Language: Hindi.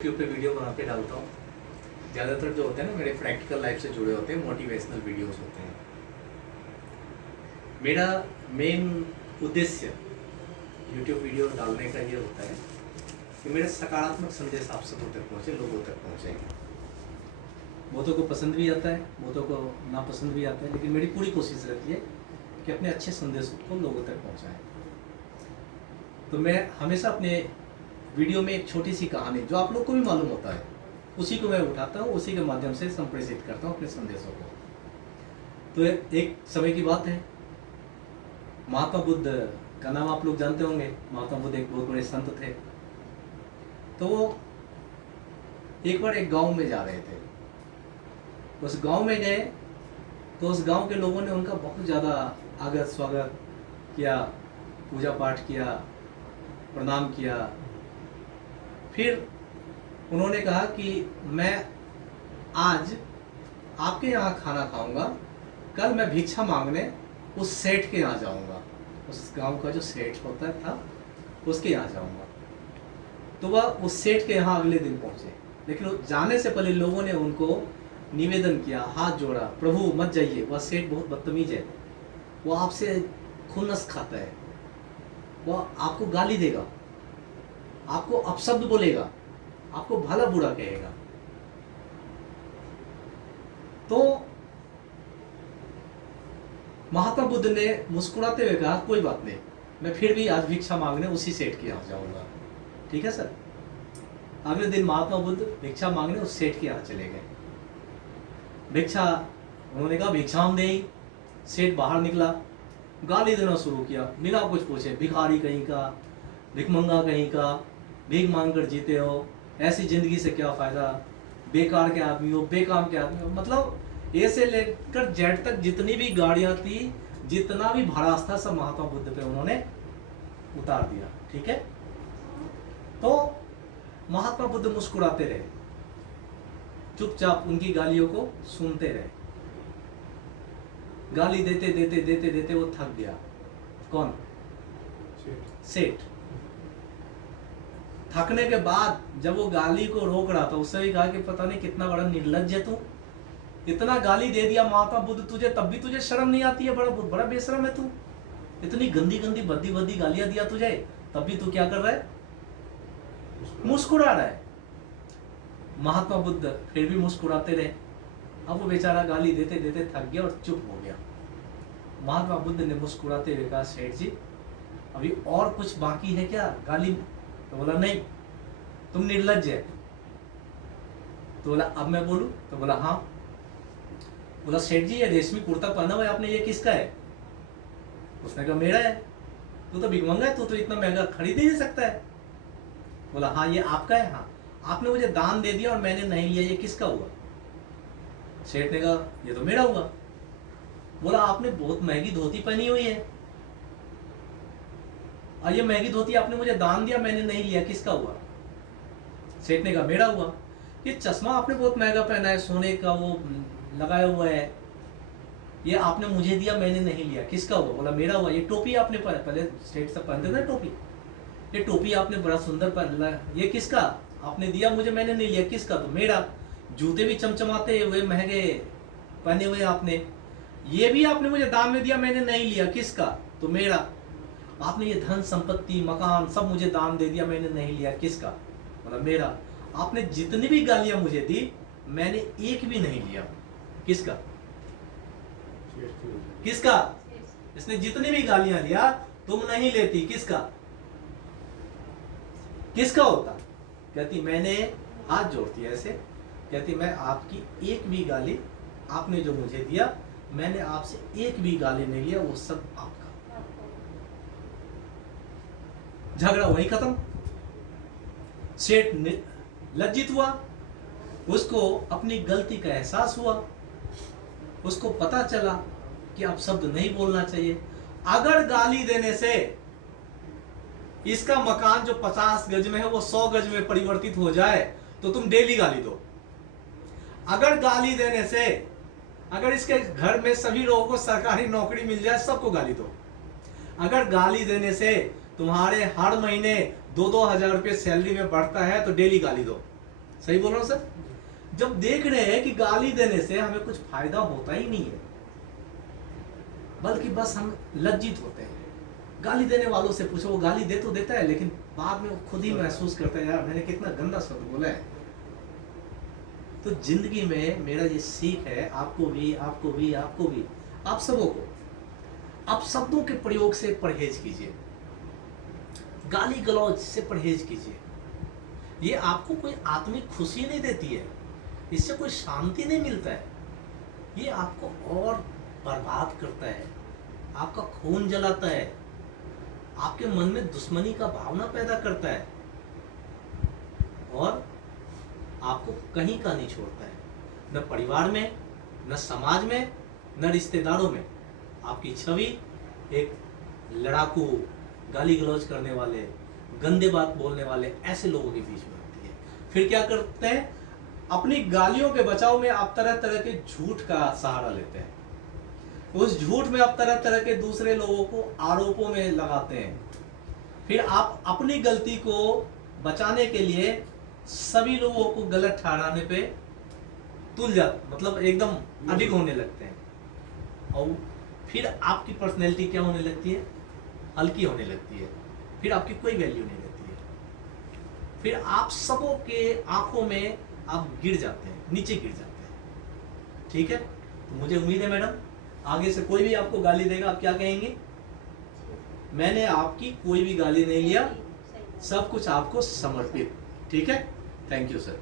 यूट्यूब पे वीडियो बना के डालता हूँ। ज़्यादातर जो होते हैं ना मेरे प्रैक्टिकल लाइफ से जुड़े होते हैं, मोटिवेशनल वीडियोस होते हैं। मेरा मेन उद्देश्य यूट्यूब वीडियो डालने का ये होता है कि मेरे सकारात्मक संदेश आप सबों तक पहुँचे, लोगों तक पहुँचे। बहुतों को पसंद भी आता है, बहुतों को नापसंद भी आता है, लेकिन मेरी पूरी कोशिश रहती है कि अपने अच्छे संदेशों को लोगों तक पहुँचाएँ। तो मैं हमेशा अपने वीडियो में एक छोटी सी कहानी जो आप लोग को भी मालूम होता है उसी को मैं उठाता हूँ, उसी के माध्यम से संप्रेषित करता हूँ अपने संदेशों को। तो एक समय की बात है, महात्मा बुद्ध का नाम आप लोग जानते होंगे। महात्मा बुद्ध एक बहुत बड़े संत थे। तो वो एक बार एक गांव में जा रहे थे। उस गांव में गए तो उस गांव के लोगों ने उनका बहुत ज़्यादा आदर स्वागत किया, पूजा पाठ किया, प्रणाम किया। फिर उन्होंने कहा कि मैं आज आपके यहाँ खाना खाऊंगा, कल मैं भिक्षा मांगने उस सेठ के यहाँ जाऊंगा। उस गांव का जो सेठ होता था उसके यहाँ जाऊंगा। तो वह उस सेठ के यहाँ अगले दिन पहुंचे, लेकिन जाने से पहले लोगों ने उनको निवेदन किया, हाथ जोड़ा, प्रभु मत जाइए, वह सेठ बहुत बदतमीज है, वो आपसे खुन्नस खाता है, वह आपको गाली देगा, आपको अपशब्द बोलेगा, आपको भला बुरा कहेगा। तो महात्मा बुद्ध ने मुस्कुराते हुए कहा, कोई बात नहीं, मैं फिर भी आज भिक्षा मांगने उसी सेठ के यहाँ जाऊंगा। ठीक है सर। अगले दिन महात्मा बुद्ध भिक्षा मांगने उस सेठ के यहाँ चले गए। भिक्षा उन्होंने कहा भिक्षाम देई। सेठ बाहर निकला, गाली देना शुरू किया, बिना कुछ पूछे, भिखारी कहीं का, भिखमंगा कहीं का, भीख मांग कर जीते हो, ऐसी जिंदगी से क्या फायदा, बेकार के आदमी हो, बेकाम के आदमी हो। मतलब ए से लेकर जेड तक जितनी भी गाड़ियां थी, जितना भी भड़ास था, सब महात्मा बुद्ध पे उन्होंने उतार दिया। ठीक है। तो महात्मा बुद्ध मुस्कुराते रहे, चुपचाप उनकी गालियों को सुनते रहे। गाली देते देते देते देते वो थक गया। कौन? सेठ। थकने के बाद जब वो गाली को रोक रहा था, उससे भी कहा कि पता नहीं कितना बड़ा निर्लज्ज है तू, इतना गाली दे दिया महात्मा बुद्ध तुझे, तब भी तुझे शर्म नहीं आती है, बड़ा बेशरम है तू, इतनी गंदी गंदी भद्दी भद्दी गालियां दिया तुझे, तब भी तू क्या कर रहा है? मुस्कुरा रहा है। महात्मा बुद्ध फिर भी मुस्कुराते रहे। अब वो बेचारा गाली देते देते थक गया और चुप हो गया। महात्मा बुद्ध ने मुस्कुराते हुए कहा, सेठ जी अभी और कुछ बाकी है क्या गाली? तो बोला नहीं, तुम निर्लज्ज है। तो बोला अब मैं बोलूं? तो बोला हाँ। बोला सेठ जी ये रेशमी कुर्ता पहना हुआ है आपने, ये किसका है? उसने कहा मेरा है। तू तो भिखमंगा है, तू तो इतना महंगा खरीद ही नहीं सकता है। बोला हाँ ये आपका है। हाँ, आपने मुझे दान दे दिया और मैंने नहीं लिया, ये किसका हुआ? सेठ ने कहा ये तो मेरा हुआ। बोला आपने बहुत महंगी धोती पहनी हुई है और ये महंगी धोती आपने मुझे दान दिया, मैंने नहीं लिया, किसका हुआ? सेठ ने कहा मेरा हुआ। ये चश्मा आपने बहुत महंगा पहना है, सोने का वो लगाया हुआ है, ये आपने मुझे दिया, मैंने नहीं लिया, किसका हुआ? बोला मेरा हुआ। ये टोपी आपने पहले सेठ सब पहनते थे टोपी, ये टोपी आपने बड़ा सुंदर पहना, ये किसका? आपने दिया मुझे, मैंने नहीं लिया, किसका? तो मेरा। जूते भी चमचमाते हुए महंगे पहने हुए आपने, ये भी आपने मुझे दान में दिया, मैंने नहीं लिया, किसका? तो मेरा। आपने ये धन संपत्ति मकान सब मुझे दान दे दिया, मैंने नहीं लिया, किसका? बोला मेरा। आपने जितनी भी गालियां मुझे दी, मैंने एक भी नहीं लिया, किसका? किसका? इसने जितनी भी गालियां दिया तुम नहीं लेती, किसका? किसका होता? कहती मैंने, हाथ जोड़ती ऐसे, कहती मैं आपकी एक भी गाली, आपने जो मुझे दिया मैंने आपसे एक भी गाली नहीं लिया, वो सब आपका। झगड़ा वही खत्म। सेठ लज्जित हुआ, उसको अपनी गलती का एहसास हुआ, उसको पता चला कि अब शब्द नहीं बोलना चाहिए। अगर गाली देने से इसका मकान जो 50 गज में है वो 100 गज में परिवर्तित हो जाए तो तुम डेली गाली दो। अगर गाली देने से अगर इसके घर में सभी लोगों को सरकारी नौकरी मिल जाए, सबको गाली दो। अगर गाली देने से तुम्हारे हर महीने 2-2 हजार रुपये सैलरी में बढ़ता है तो डेली गाली दो। सही बोल रहा हूँ सर? जब देख रहे हैं कि गाली देने से हमें कुछ फायदा होता ही नहीं है, बल्कि बस हम लज्जित होते हैं। गाली देने वालों से पूछो, वो गाली दे तो देता है, लेकिन बाद में वो खुद ही महसूस करता है, यार मैंने कितना गंदा शब्द बोला है। तो जिंदगी में मेरा ये सीख है, आपको भी, आपको भी, आपको भी, आप सबों को, आप शब्दों के प्रयोग से परहेज कीजिए, गाली गलौज से परहेज कीजिए। ये आपको कोई आत्मिक खुशी नहीं देती है, इससे कोई शांति नहीं मिलता है, ये आपको और बर्बाद करता है, आपका खून जलाता है, आपके मन में दुश्मनी का भावना पैदा करता है और आपको कहीं का नहीं छोड़ता है, न परिवार में, न समाज में, न रिश्तेदारों में। आपकी छवि एक लड़ाकू, गाली गलौज करने वाले, गंदे बात बोलने वाले ऐसे लोगों के बीच में होती है। फिर क्या करते हैं, अपनी गालियों के बचाव में आप तरह तरह के झूठ का सहारा लेते हैं, उस झूठ में आप तरह तरह के दूसरे लोगों को आरोपों में लगाते हैं। फिर आप अपनी गलती को बचाने के लिए सभी लोगों को गलत ठहराने पे तुल जाते, मतलब एकदम अडिग होने लगते हैं, और फिर आपकी पर्सनैलिटी क्या होने लगती है, हल्की होने लगती है, फिर आपकी कोई वैल्यू नहीं रहती है, फिर आप सबों के आंखों में आप गिर जाते हैं, नीचे गिर जाते हैं। ठीक है, तो मुझे उम्मीद है मैडम, आगे से कोई भी आपको गाली देगा, आप क्या कहेंगे, मैंने आपकी कोई भी गाली नहीं लिया, सब कुछ आपको समर्पित। ठीक है, थैंक यू सर।